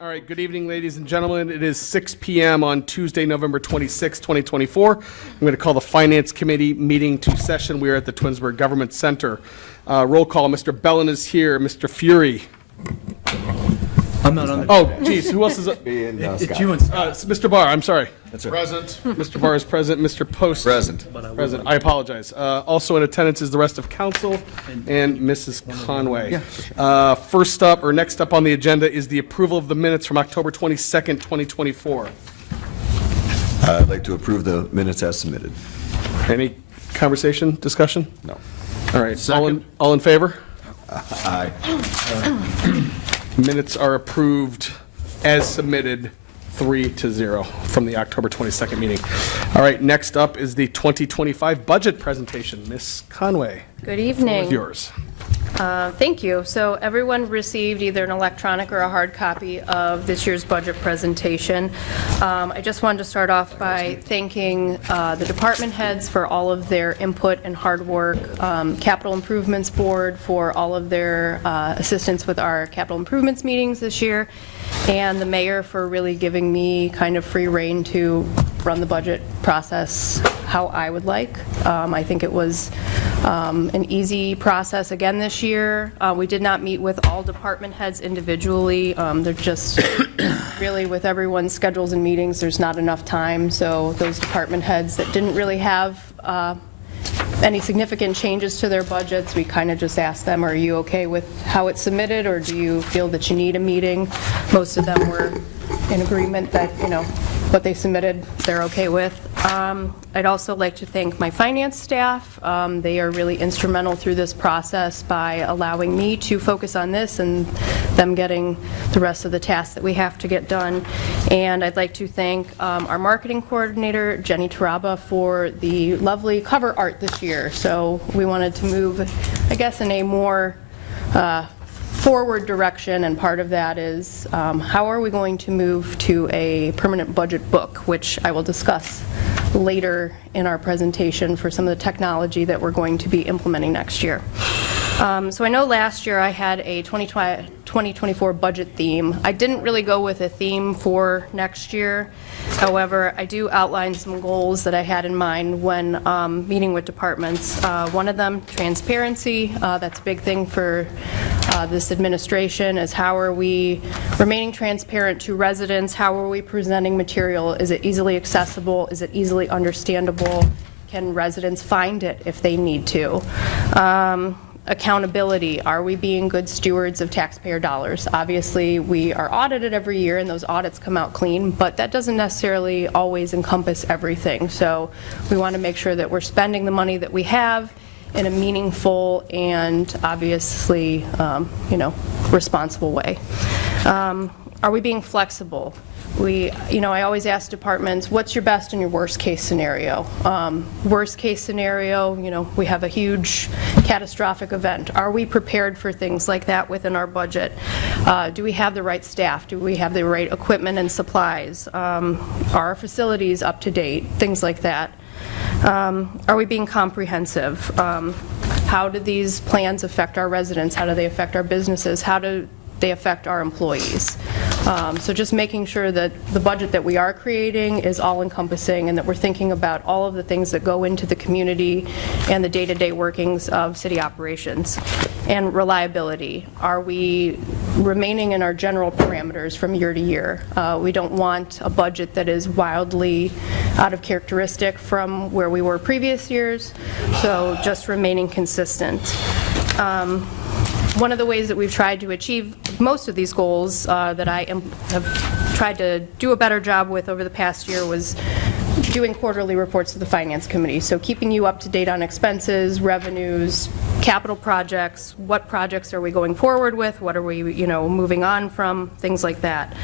All right, good evening, ladies and gentlemen. It is 6 p.m. on Tuesday, November 26, 2024. I'm going to call the Finance Committee meeting to session. We are at the Twinsburg Government Center. Roll call, Mr. Bellin is here. Mr. Fury. I'm not on the... Oh, geez, who else is... It's you and Scott. Mr. Barr, I'm sorry. That's right. Present. Mr. Barr is present. Mr. Post. Present. Present. I apologize. Also in attendance is the rest of council and Mrs. Conway. First up, or next up on the agenda is the approval of the minutes from October 22nd, 2024. I'd like to approve the minutes as submitted. Any conversation, discussion? No. All right, all in favor? Aye. Minutes are approved as submitted, 3-0 from the October 22nd meeting. All right, next up is the 2025 budget presentation. Ms. Conway. Good The evening. floor is yours. Thank you. So everyone received either an electronic or a hard copy of this year's budget presentation. I just wanted to start off by thanking the department heads for all of their input and hard work, Capital Improvements Board for all of their assistance with our capital improvements meetings this year, and the mayor for really giving me kind of free rein to run the budget process how I would like. I think it was an easy process again this year. We did not meet with all department heads individually. They're just really, with everyone's schedules and meetings, there's not enough time. So those department heads that didn't really have any significant changes to their budgets, we kind of just asked them, are you okay with how it's submitted, or do you feel that you need a meeting? Most of them were in agreement that, you know, what they submitted, they're okay with. I'd also like to thank my finance staff. They are really instrumental through this process by allowing me to focus on this and them getting the rest of the tasks that we have to get done. And I'd like to thank our marketing coordinator, Jenny Taraba, for the lovely cover art this year. So we wanted to move, I guess, in a more forward direction, and part of that is how are we going to move to a permanent budget book, which I will discuss later in our presentation for some of the technology that we're going to be implementing next year. So I know last year I had a 2024 budget theme. I didn't really go with a theme for next year. However, I do outline some goals that I had in mind when meeting with departments. One of them, transparency. That's a big thing for this administration, is how are we remaining transparent to residents? How are we presenting material? Is it easily accessible? Is it easily understandable? Can residents find it if they need to? Accountability. Are we being good stewards of taxpayer dollars? Obviously, we are audited every year and those audits come out clean, but that doesn't necessarily always encompass everything. So we want to make sure that we're spending the money that we have in a meaningful and obviously, responsible way. Are we being flexible? I always ask departments, what's your best and your worst case scenario? Worst case scenario, we have a huge catastrophic event. Are we prepared for things like that within our budget? Do we have the right staff? Do we have the right equipment and supplies? Are our facilities up to date? Things like that. Are we being comprehensive? How do these plans affect our residents? How do they affect our businesses? How do they affect our employees? So just making sure that the budget that we are creating is all-encompassing and that we're thinking about all of the things that go into the community and the day-to-day workings of city operations. And reliability. Are we remaining in our general parameters from year to year? We don't want a budget that is wildly out of characteristic from where we were previous years, so just remaining consistent. One of the ways that we've tried to achieve most of these goals that I have tried to do a better job with over the past year was doing quarterly reports to the Finance Committee. So keeping you up to date on expenses, revenues, capital projects, what projects are we going forward with, what are we moving on from, things like that.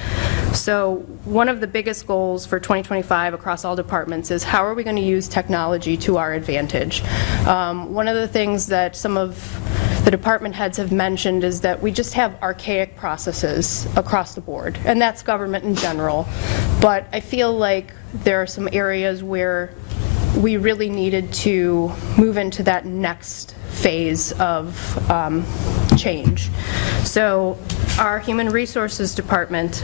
So one of the biggest goals for 2025 across all departments is how are we going to use technology to our advantage. One of the things that some of the department heads have mentioned is that we just have archaic processes across the board, and that's government in general. But I feel like there are some areas where we really needed to move into that next phase of change. So our Human Resources Department,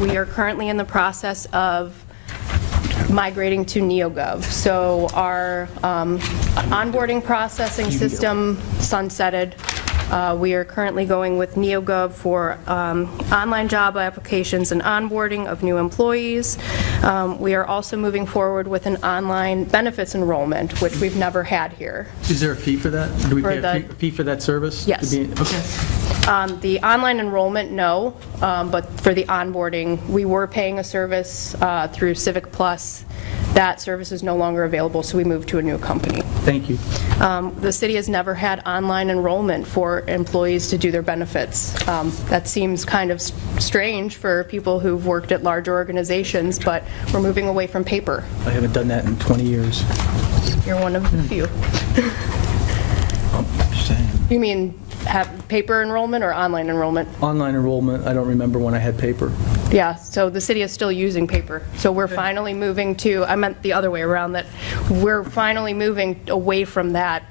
we are currently in the process of migrating to NeoGov. So our onboarding processing system sunsetted. We are currently going with NeoGov for online job applications and onboarding of new employees. We are also moving forward with an online benefits enrollment, which we've never had here. Is there a fee for that? Do we For pay a fee for that service? Yes. Okay. The online enrollment, no, but for the onboarding, we were paying a service through Civic Plus. That service is no longer available, so we moved to a new company. Thank you. The city has never had online enrollment for employees to do their benefits. That seems kind of strange for people who've worked at large organizations, but we're moving away from paper. I haven't done that in 20 years. You're one of the few. I'm just saying. You mean have paper enrollment or online enrollment? Online enrollment, I don't remember when I had paper. Yeah, so the city is still using paper. So we're finally moving to, I meant the other way around, that we're finally moving away from that.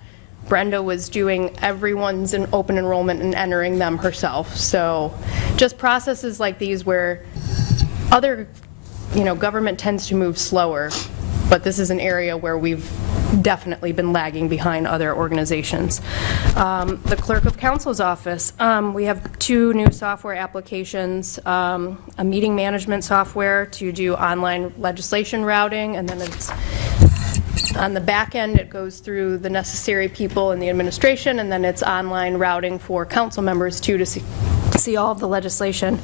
Brenda was doing everyone's open enrollment and entering them herself. So just processes like these where other, government tends to move slower, but this is an area where we've definitely been lagging behind other organizations. The Clerk of Council's office, we have 2 new software applications, a meeting management software to do online legislation routing, and then it's on the back end, it goes through the necessary people in the administration, and then it's online routing for council members too to see all of the legislation.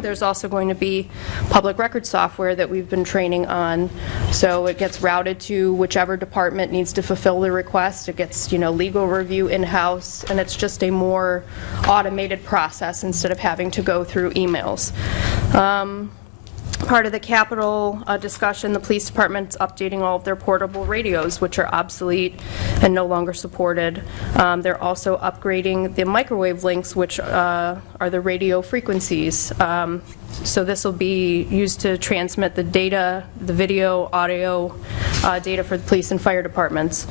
There's also going to be public record software that we've been training on, so it gets routed to whichever department needs to fulfill the request. It gets, legal review in-house, and it's just a more automated process instead of having to go through emails. Part of the capital discussion, the police department's updating all of their portable radios, which are obsolete and no longer supported. They're also upgrading the microwave links, which are the radio frequencies. So this will be used to transmit the data, the video, audio data for the police and fire departments.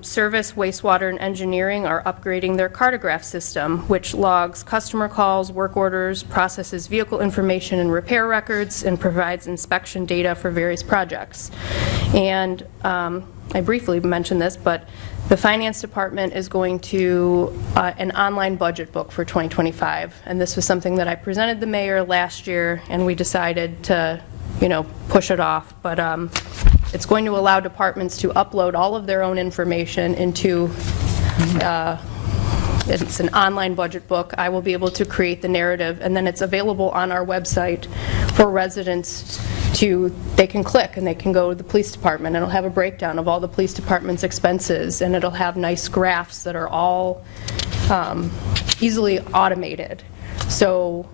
Service, wastewater, and engineering are upgrading their cartograph system, which logs customer calls, work orders, processes vehicle information and repair records, and provides inspection data for various projects. And I briefly mentioned this, but the finance department is going to an online budget book for 2025, and this was something that I presented the mayor last year, and we decided to, push it off. But it's going to allow departments to upload all of their own information into. It's an online budget book. I will be able to create the narrative, and then it's available on our website for residents they can click and they can go to the police department, and it'll have a breakdown of all the police department's expenses, and it'll have nice graphs that are all easily automated. So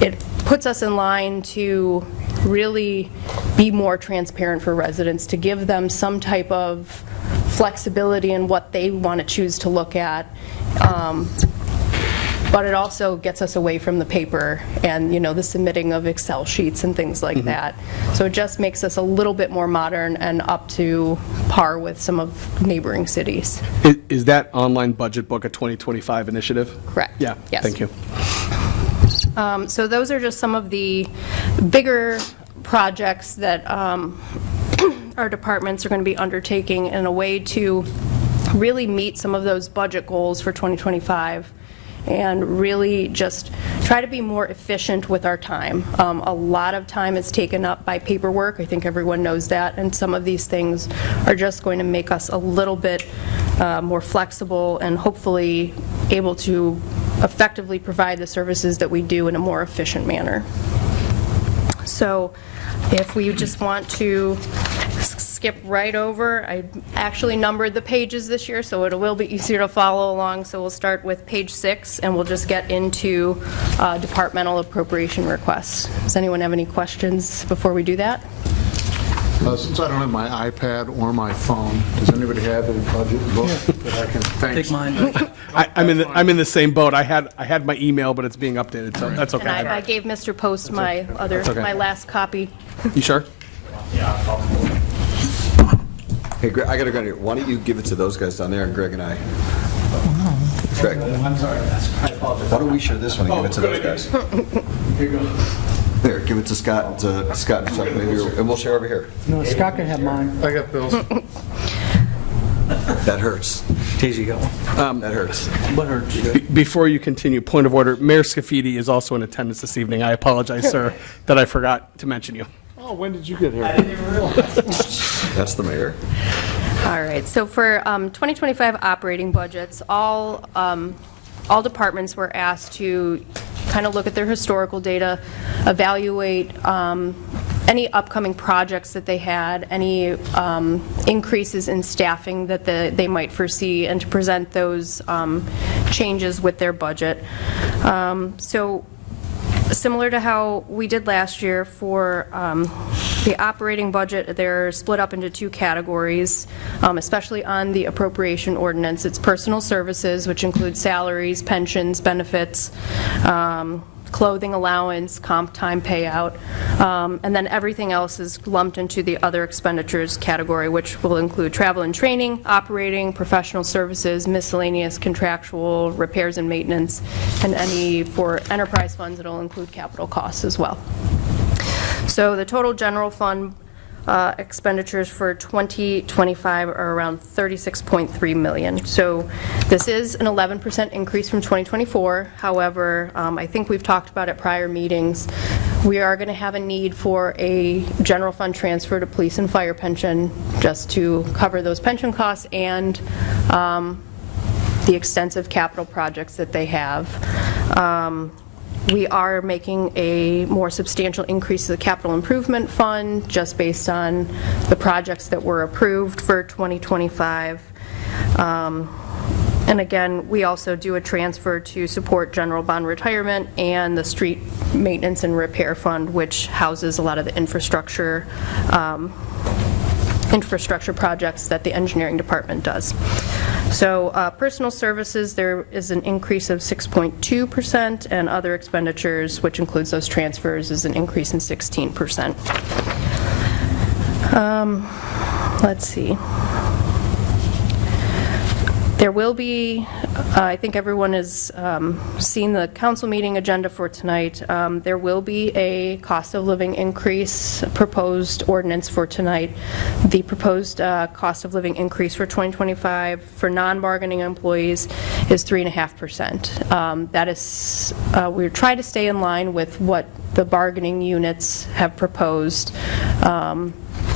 it puts us in line to really be more transparent for residents, to give them some type of flexibility in what they want to choose to look at. But it also gets us away from the paper and, the submitting of Excel sheets and things like that. So it just makes us a little bit more modern and up to par with some of neighboring cities. Is that online budget book a 2025 initiative? Correct. Yeah, Yes. thank you. So those are just some of the bigger projects that our departments are going to be undertaking in a way to really meet some of those budget goals for 2025 and really just try to be more efficient with our time. A lot of time is taken up by paperwork. I think everyone knows that, and some of these things are just going to make us a little bit more flexible and hopefully able to effectively provide the services that we do in a more efficient manner. So if we just want to skip right over, I actually numbered the pages this year, so it will be easier to follow along. So we'll start with page 6, and we'll just get into departmental appropriation requests. Does anyone have any questions before we do that? Since I don't have my iPad or my phone, does anybody have a budget book that I can thank? Take mine. I'm in the same boat. I had my email, but it's being updated, so that's okay. And I gave Mr. Post my other, okay. my last copy. You sure? Okay, Hey, Greg, I gotta go here. Why don't you give it to those guys down there, and Greg and I? Greg, I'm sorry, I apologize. why don't we share this one and give it to those guys? Here you go. There, give it to Scott and Chuck, maybe, and we'll share over here. No, Scott can have mine. I got bills. That hurts. Easy go. That hurts. What hurts? Before you continue, point of order, Mayor Scafidi is also in attendance this evening. I apologize, sir, that I forgot to mention you. Oh, when did you get here? That's the mayor. All right, so for 2025 operating budgets, all departments were asked to kind of look at their historical data, evaluate any upcoming projects that they had, any increases in staffing that they might foresee, and to present those changes with their budget. So similar to how we did last year for the operating budget, they're split up into two categories, especially on the appropriation ordinance. It's personal services, which include salaries, pensions, benefits, clothing allowance, comp time payout, and then everything else is lumped into the other expenditures category, which will include travel and training, operating, professional services, miscellaneous contractual, repairs and maintenance, and any for enterprise funds, it'll include capital costs as well. So the total general fund expenditures for 2025 are around $36.3 million. So this is an 11% increase from 2024. However, I think we've talked about at prior meetings, we are going to have a need for a general fund transfer to police and fire pension just to cover those pension costs and the extensive capital projects that they have. We are making a more substantial increase to the capital improvement fund just based on the projects that were approved for 2025. And again, we also do a transfer to support general bond retirement and the street maintenance and repair fund, which houses a lot of the infrastructure projects that the engineering department does. So personal services, there is an increase of 6.2%, and other expenditures, which includes those transfers, is an increase in 16%. Let's see. There will be, I think everyone has seen the council meeting agenda for tonight. There will be a cost of living increase proposed ordinance for tonight. The proposed cost of living increase for 2025 for non-bargaining employees is 3.5%. That is, we're trying to stay in line with what the bargaining units have proposed.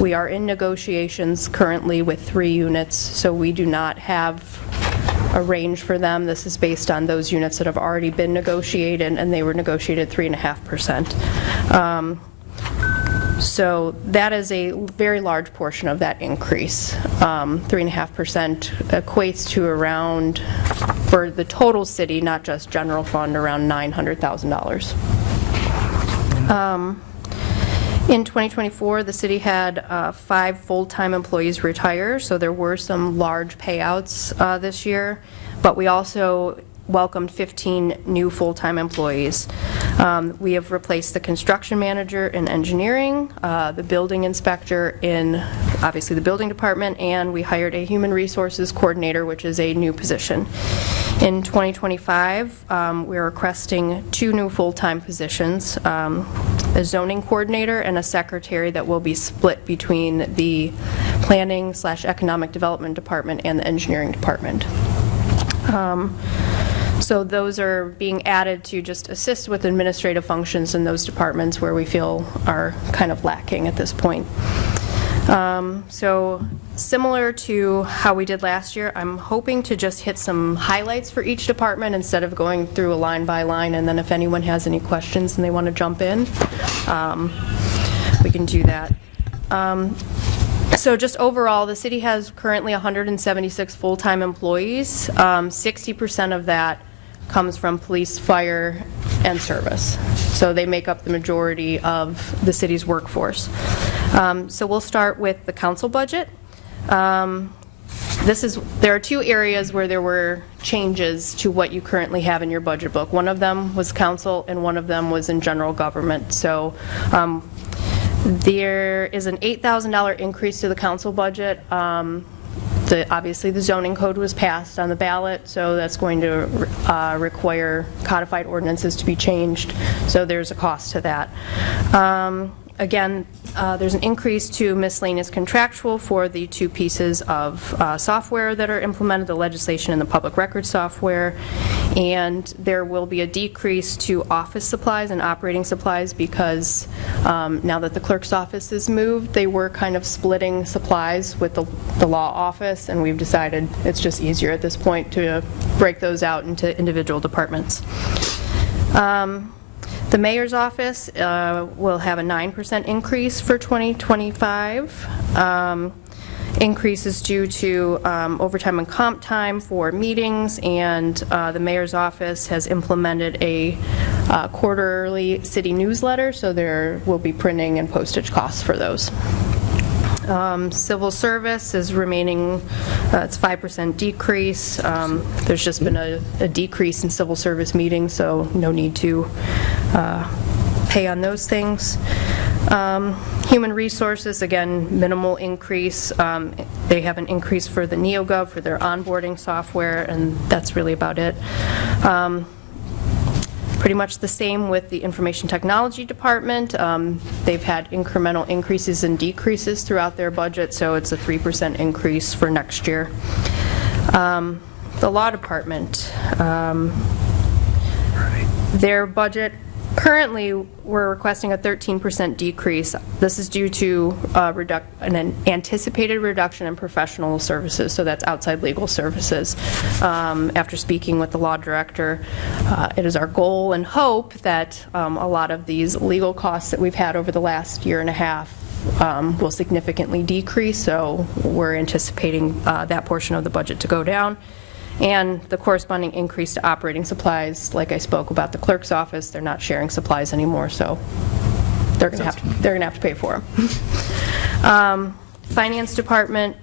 We are in negotiations currently with 3 units, so we do not have a range for them. This is based on those units that have already been negotiated, and they were negotiated 3.5%. So that is a very large portion of that increase. 3.5% equates to around, for the total city, not just general fund, around $900,000. In 2024, the city had 5 full-time employees retire, so there were some large payouts this year, but we also welcomed 15 new full-time employees. We have replaced the construction manager in engineering, the building inspector in, obviously, the building department, and we hired a human resources coordinator, which is a new position. In 2025, we're requesting 2 new full-time positions, a zoning coordinator and a secretary that will be split between the planning/economic development department and the engineering department. So those are being added to just assist with administrative functions in those departments where we feel are kind of lacking at this point. So similar to how we did last year, I'm hoping to just hit some highlights for each department instead of going through a line by line, and then if anyone has any questions and they want to jump in, we can do that. So just overall, the city has currently 176 full-time employees. 60% of that comes from police, fire, and service. So they make up the majority of the city's workforce. So we'll start with the council budget. There are 2 areas where there were changes to what you currently have in your budget book. One of them was council, and one of them was in general government. So There is an $8,000 increase to the council budget. Obviously, the zoning code was passed on the ballot, so that's going to require codified ordinances to be changed, so there's a cost to that. Again, there's an increase to miscellaneous contractual for the two pieces of software that are implemented, the legislation and the public record software, and there will be a decrease to office supplies and operating supplies because now that the clerk's office is moved, they were kind of splitting supplies with the law office, and we've decided it's just easier at this point to break those out into individual departments. The mayor's office will have a 9% increase for 2025. Increases due to overtime and comp time for meetings, and the mayor's office has implemented a quarterly city newsletter, so there will be printing and postage costs for those. Civil service is remaining, it's 5% decrease. There's just been a decrease in civil service meetings, so no need to pay on those things. Human resources, again, minimal increase. They have an increase for the NeoGov for their onboarding software, and that's really about it. Pretty much the same with the information technology department. They've had incremental increases and decreases throughout their budget, so it's a 3% increase for next year. The law department, their budget, currently we're requesting a 13% decrease. This is due to an anticipated reduction in professional services, so that's outside legal services. After speaking with the law director, it is our goal and hope that a lot of these legal costs that we've had over the last year and a half will significantly decrease, so we're anticipating that portion of the budget to go down. And the corresponding increase to operating supplies, like I spoke about the clerk's office, they're not sharing supplies anymore, so they're going to have to pay for them. Finance department,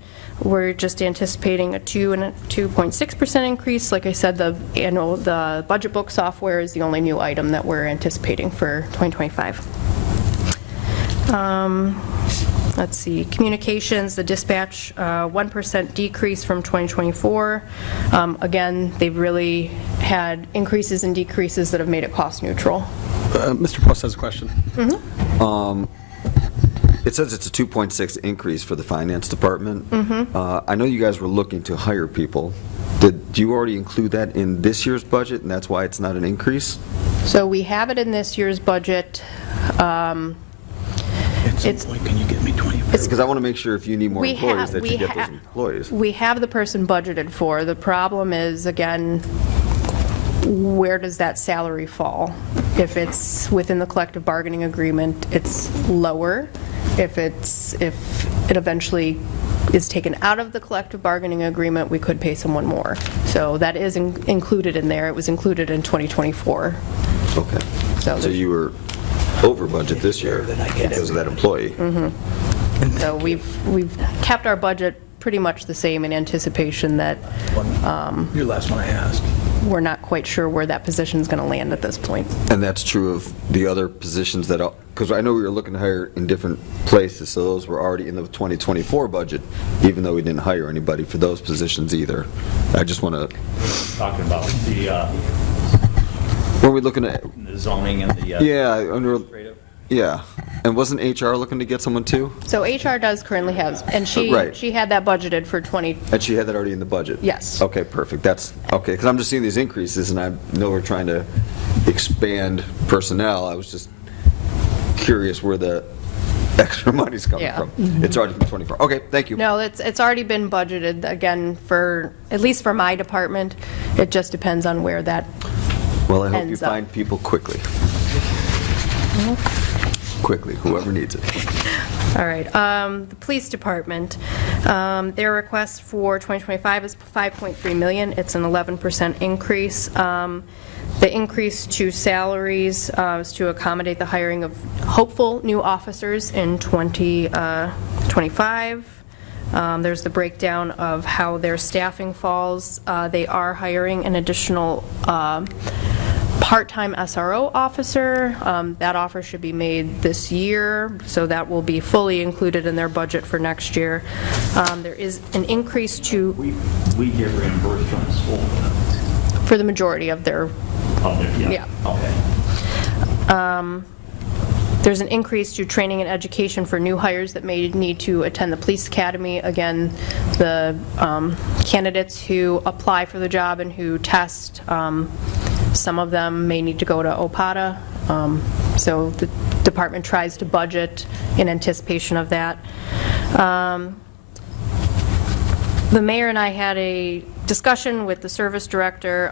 we're just anticipating a 2.6% increase. Like I said, the budget book software is the only new item that we're anticipating for 2025. Let's see, communications, the dispatch, 1% decrease from 2024. Again, they've really had increases and decreases that have made it cost neutral. Mr. Post has a question. It says it's a 2.6 increase for the finance department. I know you guys were looking to hire people. Did you already include that in this year's budget, and that's why it's not an increase? So we have it in this year's budget. Can you get me 20? Because I want to make sure if you need more employees that you get those employees. We have the person budgeted for. The problem is, again, where does that salary fall? If it's within the collective bargaining agreement, it's lower. If it eventually is taken out of the collective bargaining agreement, we could pay someone more. So that is included in there. It was included in 2024. Okay. So you were over budget this year because of that employee. So we've kept our budget pretty much the same in anticipation that Your last one I asked. we're not quite sure where that position is going to land at this point. And that's true of the other positions that, because I know we were looking to hire in different places, so those were already in the 2024 budget, even though we didn't hire anybody for those positions either. I just want to, Talking about the were we looking at, zoning and the... yeah, and wasn't HR looking to get someone too? So HR does currently have, and Right. she had that budgeted for 20, And she had that already in the budget? Yes. Okay, perfect, that's, okay, because I'm just seeing these increases, and I know we're trying to expand personnel. I was just curious where the extra money's coming Yeah. from. It's already from 24. Okay, thank you. no, it's already been budgeted, again, for, at least for my department. It just depends on where that, Well, I hope you ends up. find people quickly. Quickly, whoever needs it. all right. The police department, their request for 2025 is $5.3 million. It's an 11% increase. The increase to salaries is to accommodate the hiring of hopeful new officers in 2025. There's the breakdown of how their staffing falls. They are hiring an additional part-time SRO officer. That offer should be made this year, so that will be fully included in their budget for next year. There is an increase to, We get reimbursed from the school for the majority of their, of their, Yeah. Okay. there's an increase to training and education for new hires that may need to attend the police academy. Again, the candidates who apply for the job and who test, some of them may need to go to OPATA. So the department tries to budget in anticipation of that. The mayor and I had a discussion with the service director.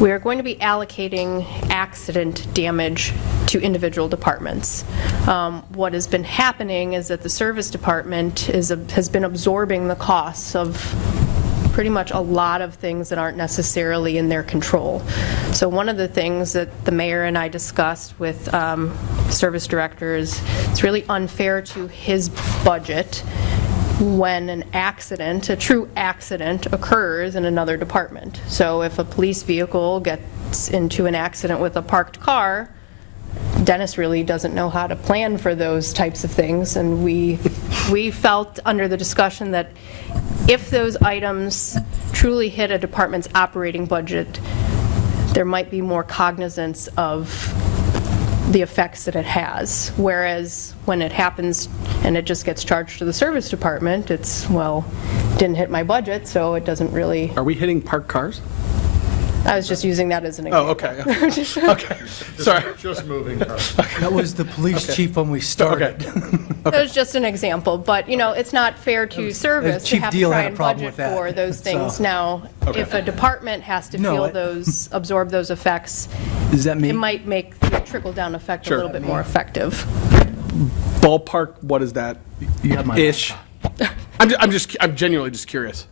We are going to be allocating accident damage to individual departments. What has been happening is that the service department has been absorbing the costs of pretty much a lot of things that aren't necessarily in their control. So one of the things that the mayor and I discussed with service director is it's really unfair to his budget when an accident, a true accident, occurs in another department. So if a police vehicle gets into an accident with a parked car, Dennis really doesn't know how to plan for those types of things, and we felt under the discussion that if those items truly hit a department's operating budget, there might be more cognizance of the effects that it has, whereas when it happens and it just gets charged to the service department, it's, well, didn't hit my budget, so it doesn't really, Are we hitting parked cars? I was just using that as an Oh, example. okay. Okay, sorry. Just moving cars. That was the police chief when we started. That was just an example, but, it's not fair to service to Chief have to Deal try had a and problem budget with that, for those things. so- Now, if a department has to No, feel it- absorb those effects, Is that me? it might make the trickle-down effect a Sure. little bit more effective. Ballpark, what is that? You have my Ish? I'm genuinely just curious.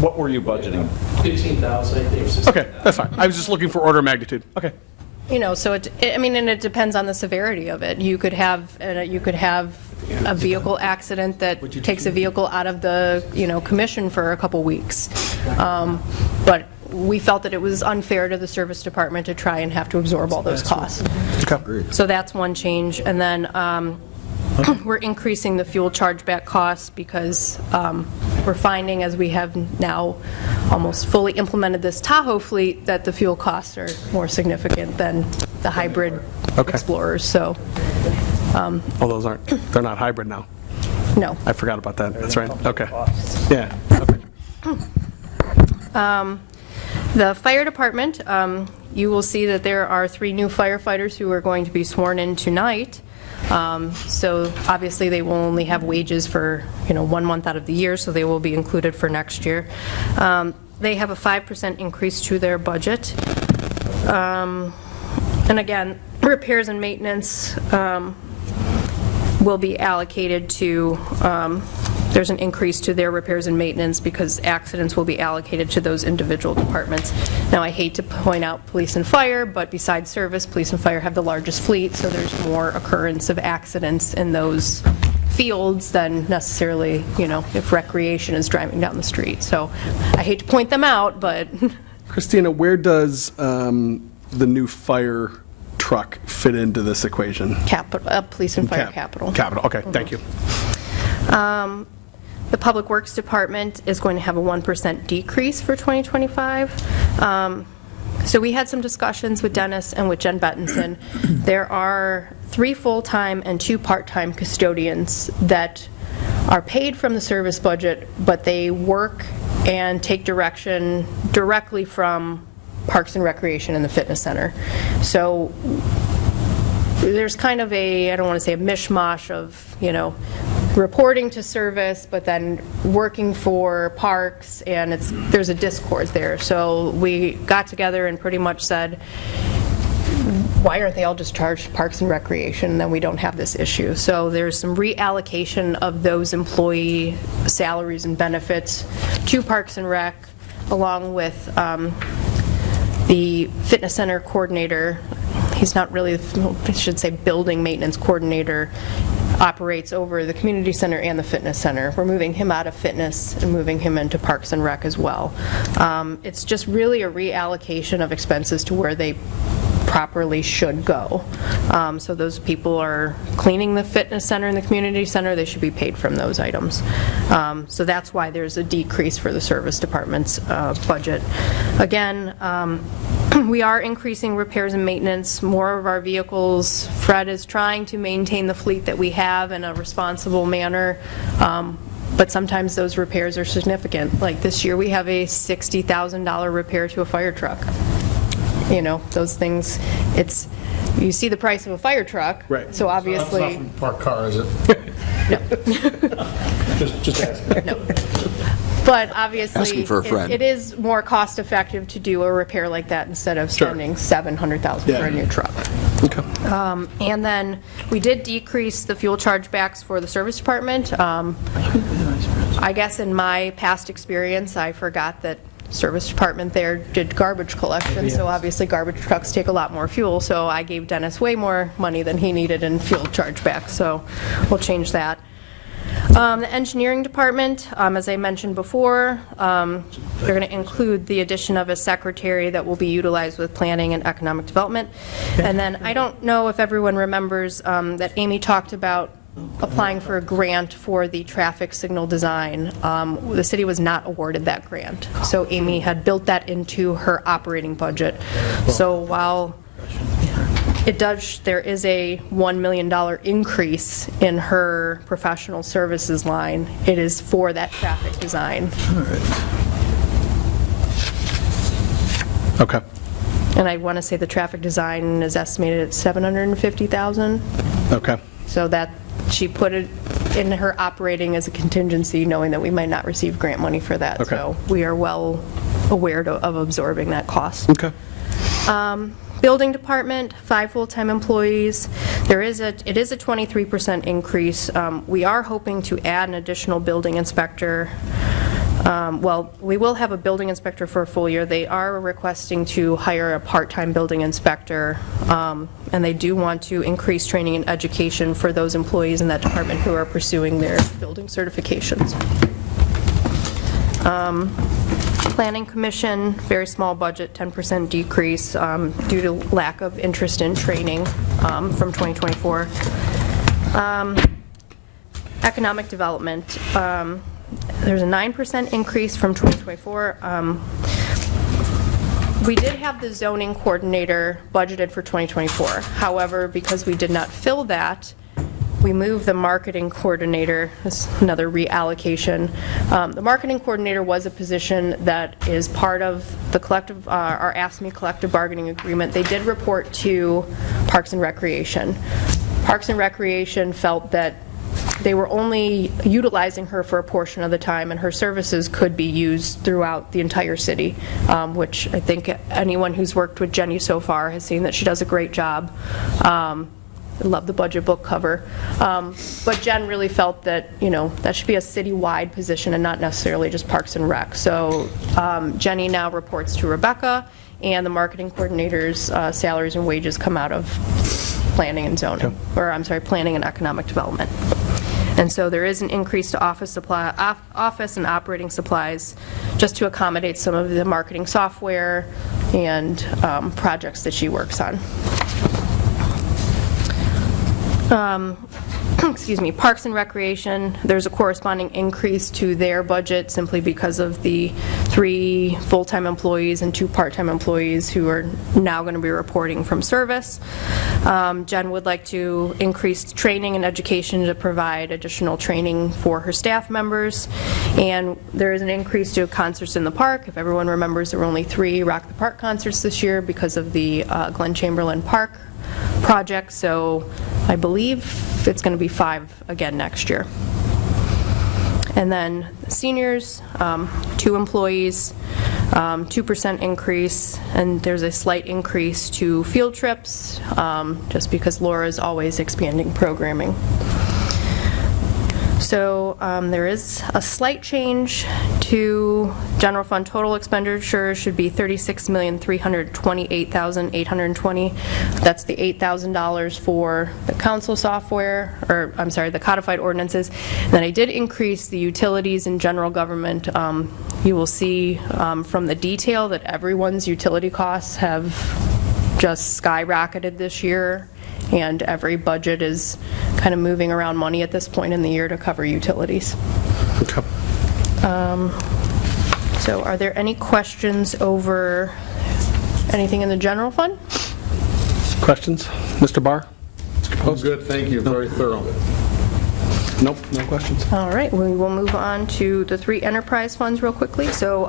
What were you budgeting? 15,000, I think. Okay, that's fine. I was just looking for order of magnitude. Okay. So and it depends on the severity of it. You could have a vehicle accident that takes a vehicle out of the, commission for a couple weeks. But we felt that it was unfair to the service department to try and have to absorb all those costs. Okay. So that's one change. And then we're increasing the fuel chargeback costs because we're finding, as we have now almost fully implemented this Tahoe fleet, that the fuel costs are more significant than the hybrid Okay. Explorers. So, Oh, those they're not hybrid now. no. I forgot about that. That's right. Okay. Yeah. Okay. The fire department, you will see that there are 3 new firefighters who are going to be sworn in tonight. So obviously, they will only have wages for, 1 month out of the year, so they will be included for next year. They have a 5% increase to their budget. And again, repairs and maintenance will be allocated to, there's an increase to their repairs and maintenance because accidents will be allocated to those individual departments. Now, I hate to point out police and fire, but besides service, police and fire have the largest fleet, so there's more occurrence of accidents in those fields than necessarily, if recreation is driving down the street. So I hate to point them out, but Christina, where does the new fire truck fit into this equation? police and fire capital. Capital, okay, thank you. The Public Works Department is going to have a 1% decrease for 2025. So we had some discussions with Dennis and with Jen Bettinson. There are 3 full-time and 2 part-time custodians that are paid from the service budget, but they work and take direction directly from Parks and Recreation and the Fitness Center. So there's kind of I don't want to say a mishmash of, reporting to service, but then working for parks, and there's a discord there. So we got together and pretty much said, why aren't they all just charged Parks and Recreation, and then we don't have this issue? So there's some reallocation of those employee salaries and benefits to Parks and Rec, along with the fitness center coordinator. He's not really, I should say, building maintenance coordinator. operates over the community center and the fitness center. We're moving him out of fitness and moving him into Parks and Rec as well. It's just really a reallocation of expenses to where they properly should go. So those people are cleaning the fitness center and the community center, they should be paid from those items. So that's why there's a decrease for the service department's budget. Again, we are increasing repairs and maintenance, more of our vehicles. Fred is trying to maintain the fleet that we have in a responsible manner, but sometimes those repairs are significant. Like this year, we have a $60,000 repair to a fire truck. You know, those things, you see the price of a fire truck. Right. So obviously. That's not from parked car, is it? Just asking. No. But obviously, Asking for a friend. it is more cost-effective to do a repair like that instead of spending $700,000 for a new truck. Okay. And then we did decrease the fuel chargebacks for the service department. I guess in my past experience, I forgot that service department there did garbage collection, so obviously garbage trucks take a lot more fuel, so I gave Dennis way more money than he needed in fuel chargeback, so we'll change that. The engineering department, as I mentioned before, they're going to include the addition of a secretary that will be utilized with planning and economic development. And then I don't know if everyone remembers that Amy talked about applying for a grant for the traffic signal design. The city was not awarded that grant. So Amy had built that into her operating budget. So while there is a $1 million increase in her professional services line, it is for that traffic design. Okay. And I want to say the traffic design is estimated at $750,000. Okay. So that she put it in her operating as a contingency, knowing that we might not receive grant money for that. Okay. So we are well aware of absorbing that cost. Okay. Building department, 5 full-time employees. It is a 23% increase. We are hoping to add an additional building inspector. Well, we will have a building inspector for a full year. They are requesting to hire a part-time building inspector, and they do want to increase training and education for those employees in that department who are pursuing their building certifications. Planning Commission, very small budget, 10% decrease due to lack of interest in training from 2024. Economic Development, there's a 9% increase from 2024. We did have the zoning coordinator budgeted for 2024. However, because we did not fill that, we moved the marketing coordinator. That's another reallocation. The marketing coordinator was a position that is part of the collective, our AFSCME collective bargaining agreement. They did report to Parks and Recreation. Parks and Recreation felt that they were only utilizing her for a portion of the time, and her services could be used throughout the entire city, which I think anyone who's worked with Jenny so far has seen that she does a great job. I love the budget book cover. But Jen really felt that, that should be a citywide position and not necessarily just Parks and Rec. So Jenny now reports to Rebecca, and the marketing coordinator's salaries and wages come out of planning and zoning, or I'm sorry, planning and economic development. And so there is an increase to office and operating supplies just to accommodate some of the marketing software and projects that she works on. Excuse me, Parks and Recreation, there's a corresponding increase to their budget simply because of the 3 full-time employees and 2 part-time employees who are now going to be reporting from service. Jen would like to increase training and education to provide additional training for her staff members. And there is an increase to concerts in the park. If everyone remembers, there were only 3 Rock the Park concerts this year because of the Glen Chamberlain Park project, so I believe it's going to be 5 again next year. And then seniors, 2 employees, 2% increase, and there's a slight increase to field trips, just because Laura is always expanding programming. So there is a slight change to general fund total expenditures should be $36,328,820. That's the $8,000 for the council software, or I'm sorry, the codified ordinances. And then I did increase the utilities in general government. You will see from the detail that everyone's utility costs have just skyrocketed this year, and every budget is kind of moving around money at this point in the year to cover utilities. Okay. So are there any questions over anything in the general fund? Questions? Mr. Barr? I'm good, thank you, very thorough. Nope, no questions. All right, we will move on to the 3 enterprise funds real quickly. So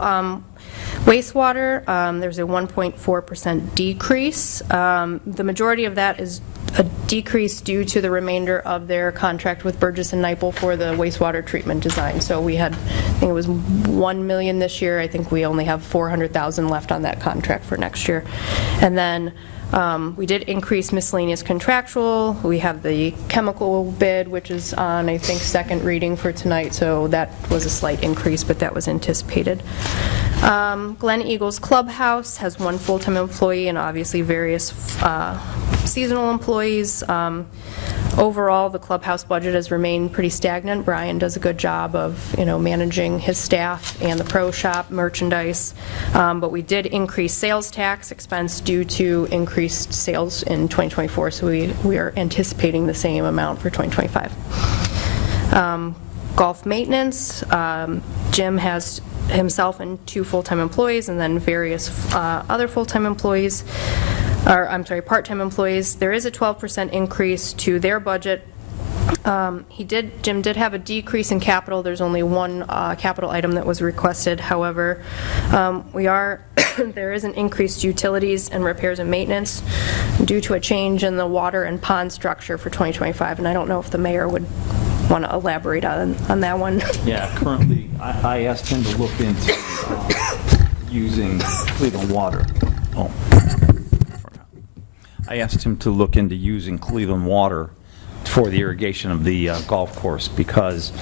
wastewater, there's a 1.4% decrease. The majority of that is a decrease due to the remainder of their contract with Burgess and Nyepel for the wastewater treatment design. So we had, I think it was $1 million this year. I think we only have $400,000 left on that contract for next year. And then we did increase miscellaneous contractual. We have the chemical bid, which is on, I think, second reading for tonight, so that was a slight increase, but that was anticipated. Glen Eagles Clubhouse has 1 full-time employee and obviously various seasonal employees. Overall, the clubhouse budget has remained pretty stagnant. Brian does a good job of, managing his staff and the pro shop merchandise. But we did increase sales tax expense due to increased sales in 2024, so we are anticipating the same amount for 2025. Golf maintenance, Jim has himself and 2 full-time employees, and then various other full-time employees, or I'm sorry, part-time employees. There is a 12% increase to their budget. Jim did have a decrease in capital. There's only 1 capital item that was requested. However, there is an increased utilities and repairs and maintenance due to a change in the water and pond structure for 2025, and I don't know if the mayor would want to elaborate on that one. Yeah, currently, I asked him to look into using Cleveland water. Oh, I asked him to look into using Cleveland water for the irrigation of the golf course, because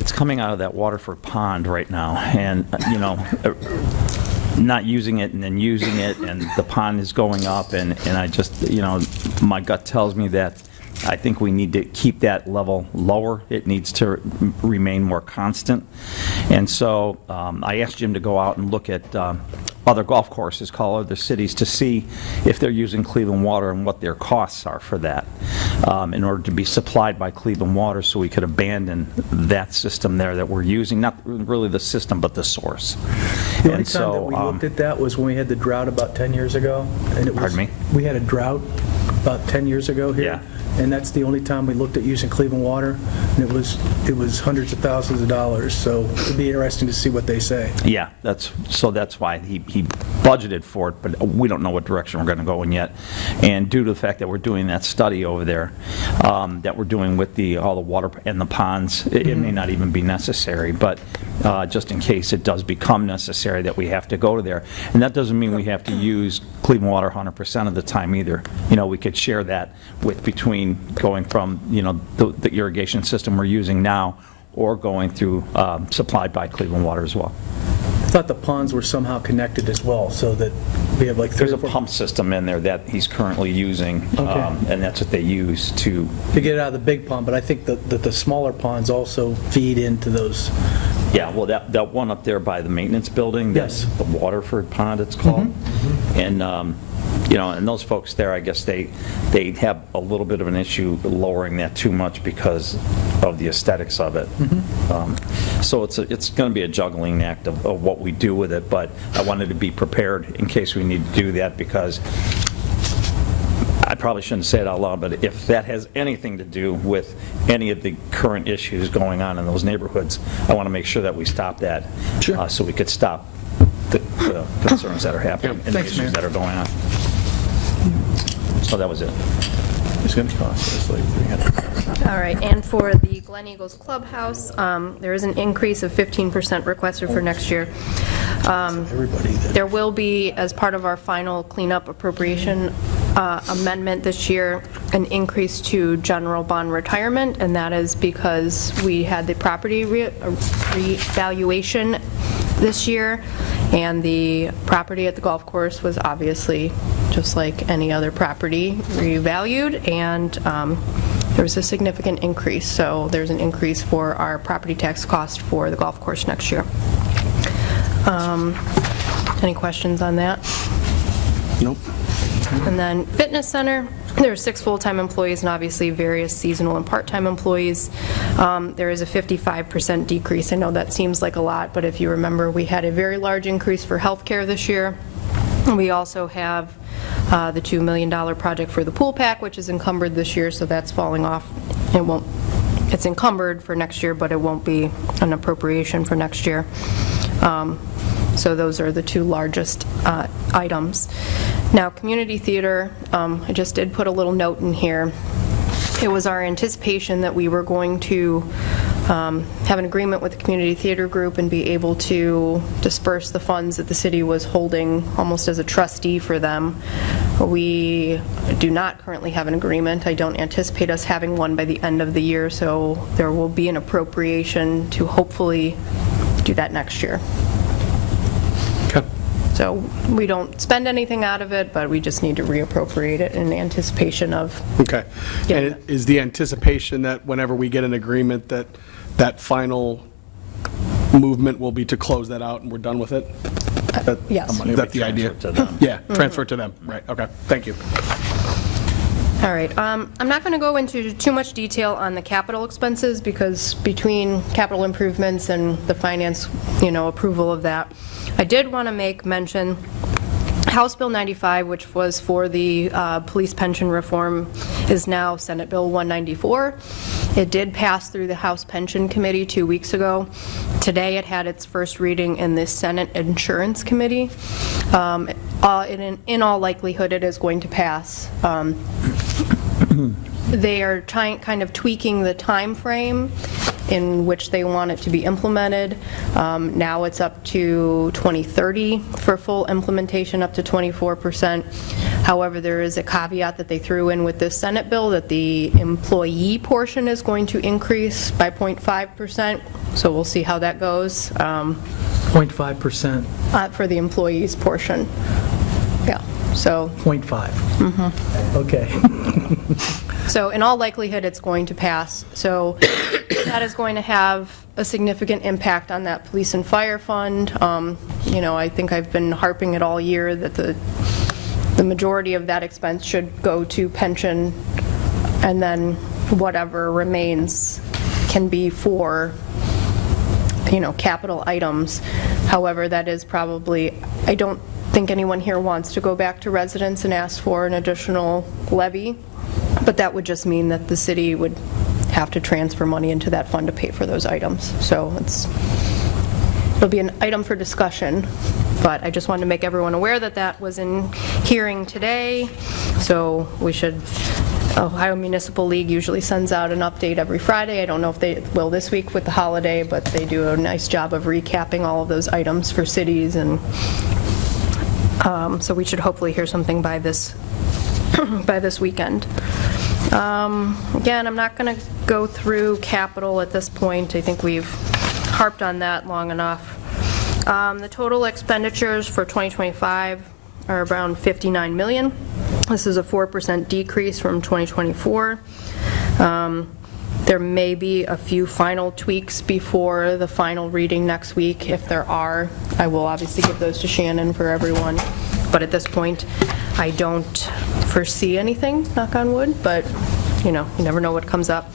it's coming out of that Waterford pond right now, and, not using it and then using it, and the pond is going up, and I just, my gut tells me that I think we need to keep that level lower. It needs to remain more constant. And so I asked Jim to go out and look at other golf courses, call other cities, to see if they're using Cleveland water and what their costs are for that, in order to be supplied by Cleveland water, so we could abandon that system there that we're using, not really the system, but the source. The only time that we looked at that was when we had the drought about 10 years ago. And it was, Pardon me? We had a drought about 10 years ago here. Yeah. And that's the only time we looked at using Cleveland water, and it was hundreds of thousands of dollars, so it'd be interesting to see what they say. Yeah, that's why he budgeted for it, but we don't know what direction we're going to go in yet. And due to the fact that we're doing that study over there, that we're doing with all the water and the ponds, it may not even be necessary, but just in case it does become necessary that we have to go to there. And that doesn't mean we have to use Cleveland water 100% of the time either. We could share that between going from, the irrigation system we're using now, or going through supplied by Cleveland water as well. I thought the ponds were somehow connected as well, so that we have like 3 There's or a 4 pump system in there that he's currently using, Okay. and that's what they use to, to get it out of the big pond, but I think that the smaller ponds also feed into those. yeah, well, that one up there by the maintenance building, Yes. that's the Waterford Pond, it's called. And, and those folks there, I guess they have a little bit of an issue lowering that too much because of the aesthetics of it. So it's going to be a juggling act of what we do with it, but I wanted to be prepared in case we need to do that, because I probably shouldn't say it out loud, but if that has anything to do with any of the current issues going on in those neighborhoods, I want to make sure that we stop that. Sure. So we could stop the concerns that are happening and the Thanks, Mayor. issues that are going on. So that was it. It's going to cost us like $300. All right, and for the Glen Eagles Clubhouse, there is an increase of 15% requested for next year. Everybody that. There will be, as part of our final cleanup appropriation amendment this year, an increase to general bond retirement, and that is because we had the property revaluation this year, and the property at the golf course was obviously, just like any other property, revalued, and there was a significant increase. So there's an increase for our property tax cost for the golf course next year. Any questions on that? Nope. And then fitness center, there are 6 full-time employees and obviously various seasonal and part-time employees. There is a 55% decrease. I know that seems like a lot, but if you remember, we had a very large increase for healthcare this year. We also have the $2 million project for the pool pack, which is encumbered this year, so that's falling off. It's encumbered for next year, but it won't be an appropriation for next year. So those are the 2 largest items. Now, community theater, I just did put a little note in here. It was our anticipation that we were going to have an agreement with the community theater group and be able to disperse the funds that the city was holding almost as a trustee for them. We do not currently have an agreement. I don't anticipate us having one by the end of the year, so there will be an appropriation to hopefully do that next year. Okay. So we don't spend anything out of it, but we just need to reappropriate it in anticipation of. Okay. And is the anticipation that whenever we get an agreement that that final movement will be to close that out and we're done with it? Yes. Is that the idea? Transfer to them. Yeah, transfer to them, right, okay, thank you. All right, I'm not going to go into too much detail on the capital expenses because between capital improvements and the finance, approval of that, I did want to make mention House Bill 95, which was for the police pension reform, is now Senate Bill 194. It did pass through the House Pension Committee 2 weeks ago. Today it had its first reading in the Senate Insurance Committee. In all likelihood, it is going to pass. They are kind of tweaking the time frame in which they want it to be implemented. Now it's up to 2030 for full implementation, up to 24%. However, there is a caveat that they threw in with this Senate bill that the employee portion is going to increase by 0.5%. So we'll see how that goes 0.5%, for the employees portion. Yeah, so. 0.5. Okay. So in all likelihood, it's going to pass. So that is going to have a significant impact on that police and fire fund. I think I've been harping it all year that the majority of that expense should go to pension, and then whatever remains can be for, capital items. However, that is probably, I don't think anyone here wants to go back to residents and ask for an additional levy. But that would just mean that the city would have to transfer money into that fund to pay for those items. So it'll be an item for discussion, but I just wanted to make everyone aware that that was in hearing today. So Ohio Municipal League usually sends out an update every Friday. I don't know if they will this week with the holiday, but they do a nice job of recapping all of those items for cities. And so we should hopefully hear something by this weekend. Again, I'm not going to go through capital at this point. I think we've harped on that long enough. The total expenditures for 2025 are around $59 million. This is a 4% decrease from 2024. There may be a few final tweaks before the final reading next week. If there are, I will obviously give those to Shannon for everyone. But at this point, I don't foresee anything, knock on wood, but you never know what comes up.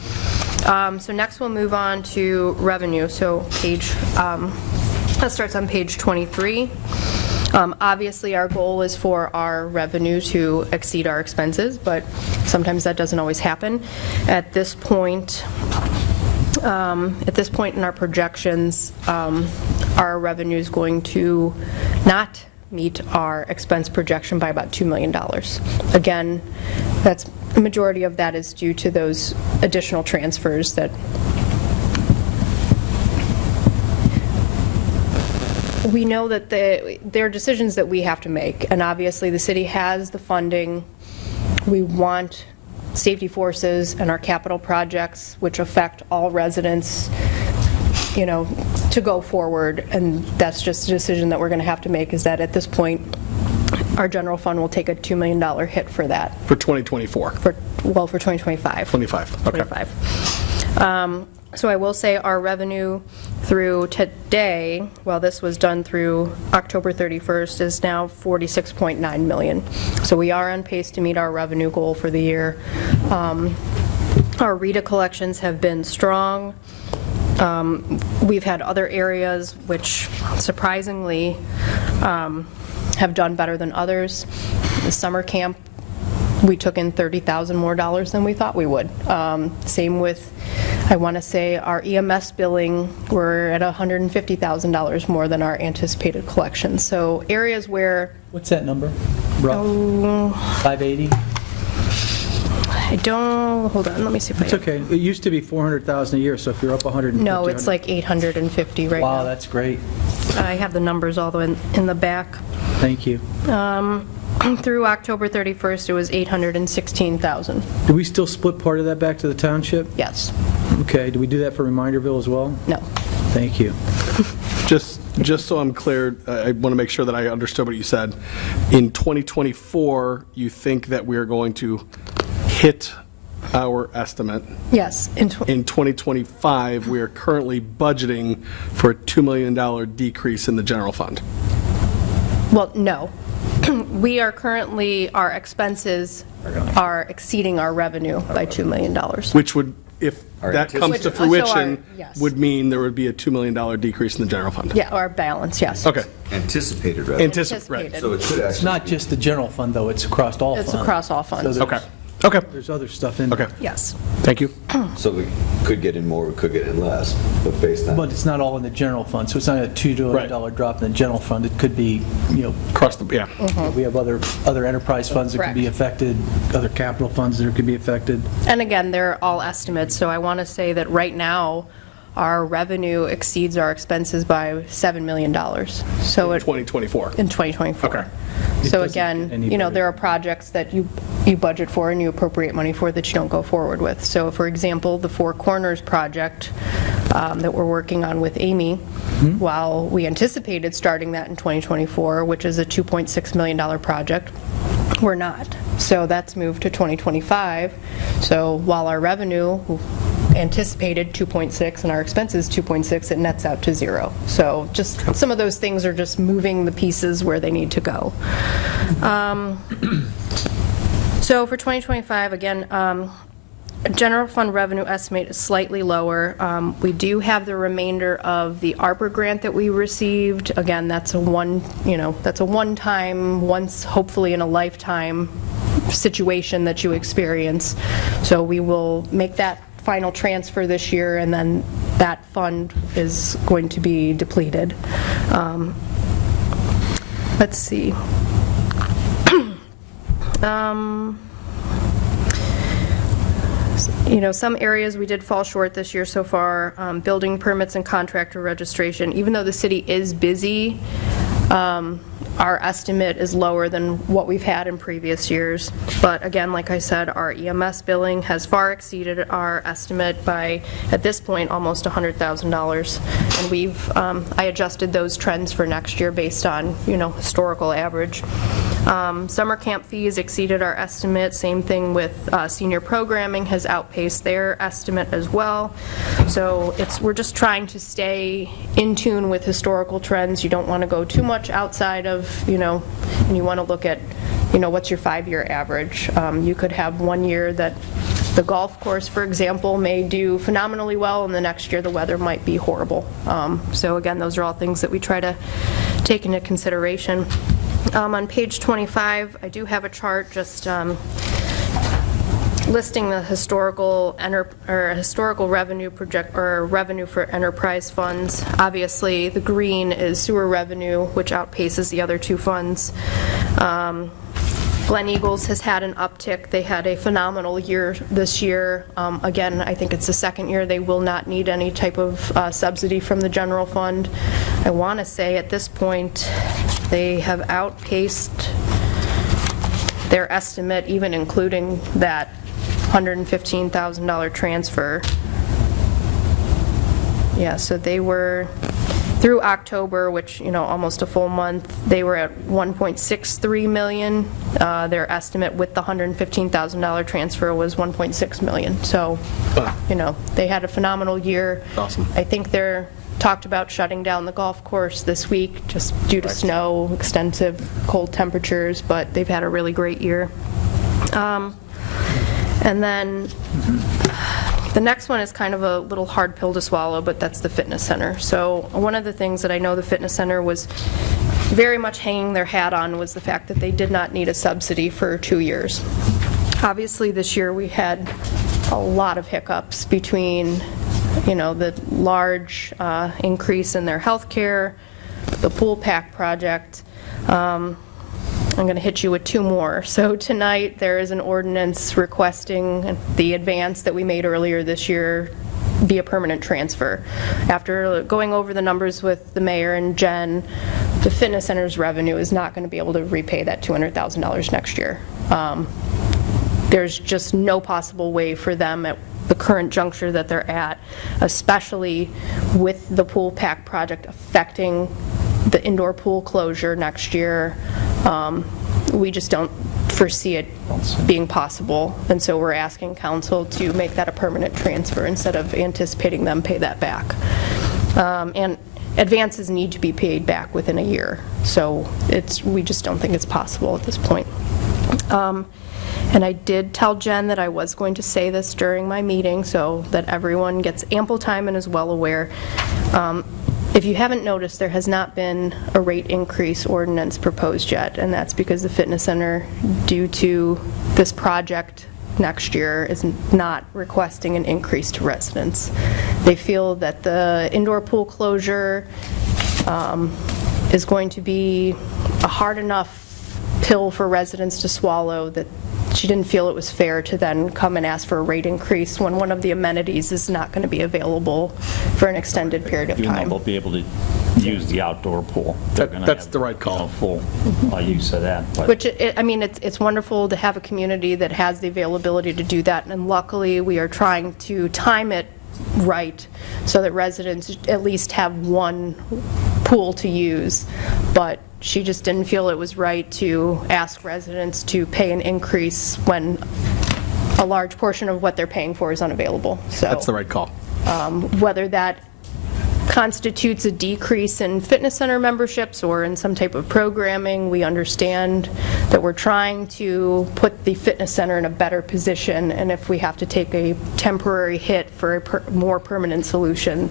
So next we'll move on to revenue. So that starts on page 23. Obviously, our goal is for our revenue to exceed our expenses, but sometimes that doesn't always happen. At this point in our projections, our revenue is going to not meet our expense projection by about $2 million. Again, the majority of that is due to those additional transfers that we know that there are decisions that we have to make, and obviously the city has the funding We want safety forces and our capital projects, which affect all residents, to go forward, and that's just a decision that we're going to have to make, is that at this point, our general fund will take a $2 million hit for that, For 2024? for 2025. 25, okay. 25. So I will say our revenue through today, while this was done through October 31st, is now 46.9 million. So we are on pace to meet our revenue goal for the year. Our RETA collections have been strong. We've had other areas which surprisingly have done better than others. The summer camp, we took in $30,000 more than we thought we would. Same with, I want to say, our EMS billing, we're at $150,000 more than our anticipated collection. So areas where What's that number? Rough? 580? I don't, hold on, let me see if I. It's okay. It used to be 400,000 a year, so if you're up 150. No, it's like 850 right now. Wow, that's great. I have the numbers all the way in the back. Thank you. Through October 31st, it was 816,000. Do we still split part of that back to the township? Yes. Okay, do we do that for Reminderville as well? No. Thank you. Just so I'm clear, I want to make sure that I understood what you said. In 2024, you think that we are going to hit our estimate. Yes. In 2025, we are currently budgeting for a $2 million decrease in the general fund. Well, no. We are currently, our expenses are exceeding our revenue by $2 million. Which would, if that comes to Which- so our- fruition, yes. would mean there would be a $2 million decrease in the general fund. Yeah, our balance, yes. Okay. Anticipated revenue. Right. So it could It's actually, not just the general fund, though, it's across all funds. It's across all funds. So Okay. Okay. There's other stuff in there. Okay. Yes. Thank you. so we could get in more, we could get in less, but based on. But it's not all in the general fund, so it's not a $2 million drop in the general fund. It could be, Across the, yeah. we have other enterprise funds that could be Correct. affected, other capital funds that could be affected. And again, they're all estimates, so I want to say that right now, our revenue exceeds our expenses by $7 million. So it, 2024. in 2024. Okay. So doesn't get again, any better. there are projects that you budget for and you appropriate money for that you don't go forward with. So for example, the Four Corners project that we're working on with Amy, while we anticipated starting that in 2024, which is a $2.6 million project, we're not. So that's moved to 2025. So while our revenue anticipated 2.6 and our expenses 2.6, it nets out to 0. So just some of those things are just moving the pieces where they need to go. So for 2025, again, general fund revenue estimate is slightly lower. We do have the remainder of the ARPA grant that we received. Again, that's a one-time, once hopefully in a lifetime situation that you experience. So we will make that final transfer this year, and then that fund is going to be depleted. Let's see. Some areas we did fall short this year so far. Building permits and contractor registration. Even though the city is busy, our estimate is lower than what we've had in previous years. But again, like I said, our EMS billing has far exceeded our estimate by, at this point, almost $100,000. And I adjusted those trends for next year based on, historical average. Summer camp fees exceeded our estimate. Same thing with senior programming has outpaced their estimate as well. So we're just trying to stay in tune with historical trends. You don't want to go too much outside of, and you want to look at, what's your 5-year average. You could have one year that the golf course, for example, may do phenomenally well, and the next year the weather might be horrible. So again, those are all things that we try to take into consideration. On page 25, I do have a chart just listing the historical revenue revenue for enterprise funds. Obviously, the green is sewer revenue, which outpaces the other two funds. Glen Eagles has had an uptick. They had a phenomenal year this year. Again, I think it's the second year they will not need any type of subsidy from the general fund. I want to say at this point they have outpaced their estimate, even including that $115,000 transfer, yeah, so they were, through October, which, almost a full month, they were at 1.63 million. Their estimate with the $115,000 transfer was 1.6 million. So, they had a phenomenal year. Awesome. I think they're talked about shutting down the golf course this week just due to snow, extensive cold temperatures, but they've had a really great year. And then the next one is kind of a little hard pill to swallow, but that's the fitness center. So one of the things that I know the fitness center was very much hanging their hat on was the fact that they did not need a subsidy for 2 years. Obviously, this year we had a lot of hiccups between, the large increase in their health care, the pool pack project. I'm going to hit you with 2 more. So tonight, there is an ordinance requesting the advance that we made earlier this year be a permanent transfer. After going over the numbers with the mayor and Jen, the fitness center's revenue is not going to be able to repay that $200,000 next year. There's just no possible way for them at the current juncture that they're at, especially with the pool pack project affecting the indoor pool closure next year. We just don't foresee it being possible, and so we're asking council to make that a permanent transfer instead of anticipating them pay that back. And advances need to be paid back within a year, so we just don't think it's possible at this point. And I did tell Jen that I was going to say this during my meeting so that everyone gets ample time and is well aware. If you haven't noticed, there has not been a rate increase ordinance proposed yet, and that's because the fitness center, due to this project next year, is not requesting an increase to residents. They feel that the indoor pool closure is going to be a hard enough pill for residents to swallow that she didn't feel it was fair to then come and ask for a rate increase when one of the amenities is not going to be available for an extended period of Even though time. they'll be able to use the outdoor pool. They're gonna That's have, the right call. Full use of that. But Which, it's wonderful to have a community that has the availability to do that, and luckily, we are trying to time it right so that residents at least have one pool to use, but she just didn't feel it was right to ask residents to pay an increase when a large portion of what they're paying for is unavailable. So That's the right call. whether that constitutes a decrease in fitness center memberships or in some type of programming, we understand that we're trying to put the fitness center in a better position, and if we have to take a temporary hit for a more permanent solution,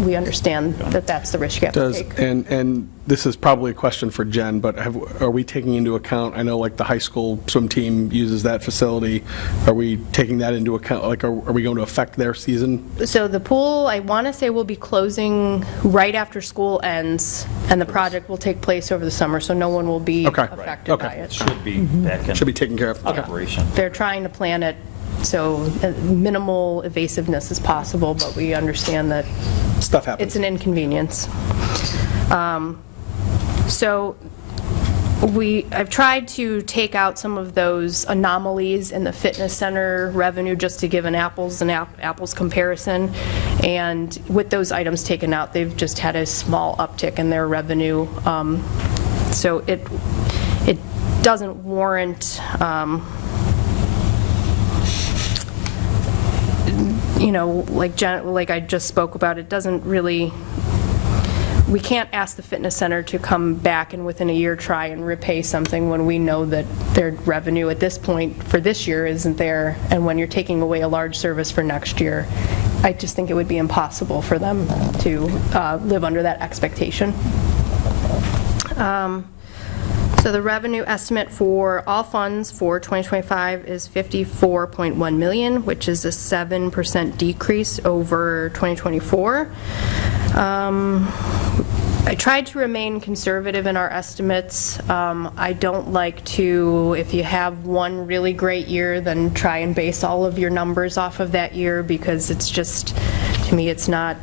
we understand that that's the risk you have to take. And this is probably a question for Jen, but are we taking into account, I know like the high school swim team uses that facility, are we taking that into account, like are we going to affect their season? So the pool, I want to say, will be closing right after school ends, and the project will take place over the summer, so no one will be Okay. affected by Okay. it. should be back in Should be taken care of. Okay. operation. They're trying to plan it so minimal evasiveness as possible, but we understand that Stuff happens. it's an inconvenience. So I've tried to take out some of those anomalies in the fitness center revenue just to give an apples and apples comparison. And with those items taken out, they've just had a small uptick in their revenue. So it doesn't warrant, like I just spoke about, it doesn't really, we can't ask the fitness center to come back and within a year try and repay something when we know that their revenue at this point for this year isn't there, and when you're taking away a large service for next year, I just think it would be impossible for them to live under that expectation. So the revenue estimate for all funds for 2025 is $54.1 million, which is a 7% decrease over 2024. I tried to remain conservative in our estimates. I don't like to, if you have one really great year, then try and base all of your numbers off of that year, because it's just, to me, it's not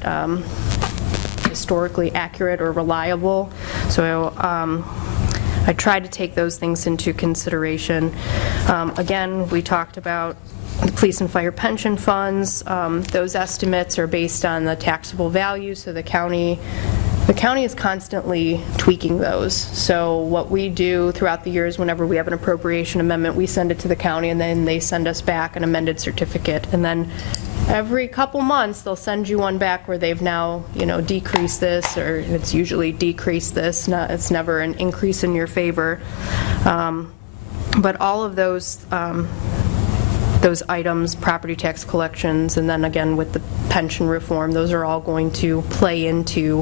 historically accurate or reliable. So I tried to take those things into consideration. Again, we talked about the police and fire pension funds. Those estimates are based on the taxable value, so the county is constantly tweaking those. So what we do throughout the years, whenever we have an appropriation amendment, we send it to the county, and then they send us back an amended certificate. And then every couple months, they'll send you one back where they've now, decreased this, or it's usually decreased this. It's never an increase in your favor. But all of those items, property tax collections, and then again with the pension reform, those are all going to play into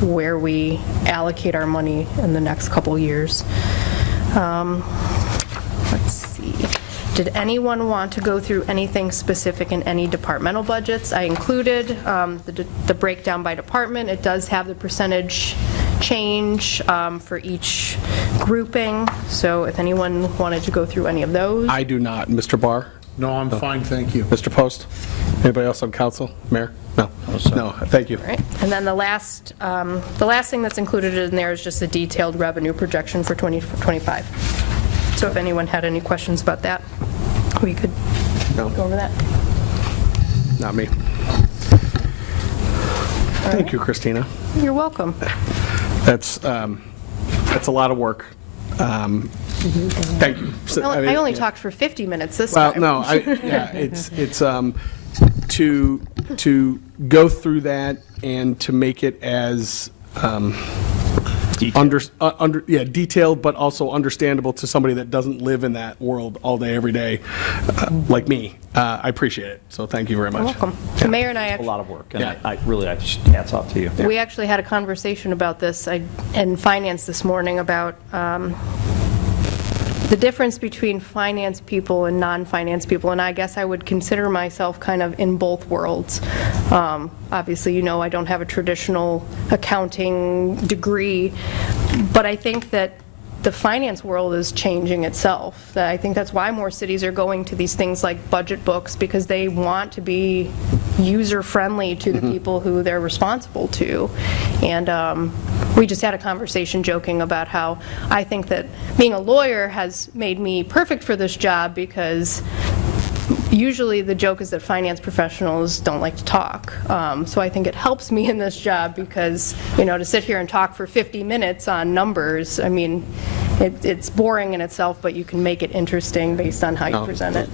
where we allocate our money in the next couple years. Let's see. Did anyone want to go through anything specific in any departmental budgets? I included the breakdown by department. It does have the percentage change for each grouping, so if anyone wanted to go through any of those. I do not. Mr. Barr? No, I'm fine, thank you. Mr. Post? Anybody else on council? Mayor? No. No, thank you. All right. And then the last thing that's included in there is just a detailed revenue projection for 2025. So if anyone had any questions about that, we could No. go over that. Not me. Thank you, Christina. You're welcome. That's a lot of work. Thank you. So, I only yeah. talked for 50 minutes this Well, time. no, it's to go through that and to make it as detailed, but also understandable to somebody that doesn't live in that world all day, every day, like me. I appreciate it. So thank you very much. You're welcome. The mayor and I A lot of work, and Yeah. I really, hats off to you. We actually had a conversation about this in finance this morning about the difference between finance people and non-finance people, and I guess I would consider myself kind of in both worlds. Obviously, I don't have a traditional accounting degree, but I think that the finance world is changing itself. I think that's why more cities are going to these things like budget books, because they want to be user-friendly to the people who they're responsible to. And we just had a conversation joking about how I think that being a lawyer has made me perfect for this job, because usually the joke is that finance professionals don't like to talk. So I think it helps me in this job because, to sit here and talk for 50 minutes on numbers, I mean, it's boring in itself, but you can make it interesting based on how you present it.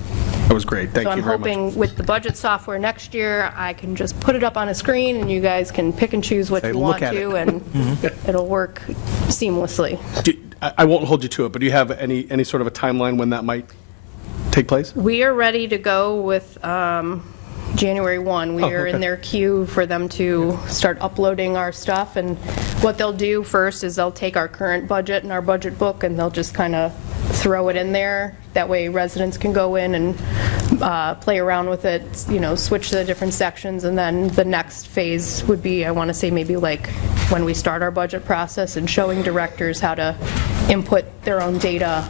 That was great. Thank So you I'm very much. hoping with the budget software next year, I can just put it up on a screen and you guys can pick and choose what Say, you "Look want at to, it." and it'll work seamlessly. I won't hold you to it, but do you have any sort of a timeline when that might take place? We are ready to go with January 1. We are okay. in their queue for them to start uploading our stuff, and what they'll do first is they'll take our current budget and our budget book, and they'll just kind of throw it in there. That way residents can go in and play around with it, switch to the different sections, and then the next phase would be, I want to say maybe like when we start our budget process and showing directors how to input their own data,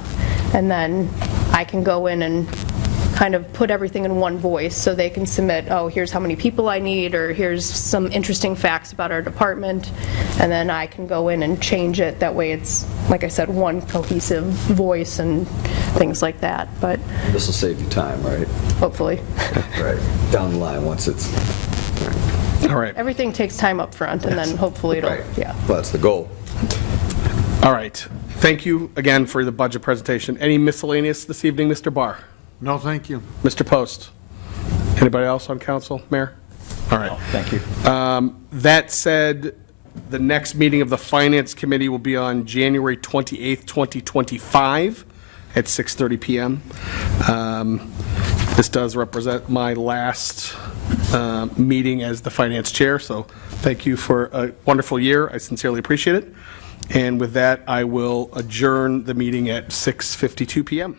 and then I can go in and kind of put everything in one voice so they can submit, oh, here's how many people I need, or here's some interesting facts about our department, and then I can go in and change it. That way it's, like I said, one cohesive voice and things like that, but This will save you time, right? hopefully. Right. Down the line, once it's, All right. Everything takes time up front, and then hopefully it'll, right. yeah. Well, that's the goal. All right. Thank you again for the budget presentation. Any miscellaneous this evening, Mr. Barr? No, thank you. Mr. Post? Anybody else on council? Mayor? All right. Thank you. That said, the next meeting of the Finance Committee will be on January 28th, 2025 at 6:30 PM. This does represent my last meeting as the Finance Chair, so thank you for a wonderful year. I sincerely appreciate it. And with that, I will adjourn the meeting at 6:52 PM.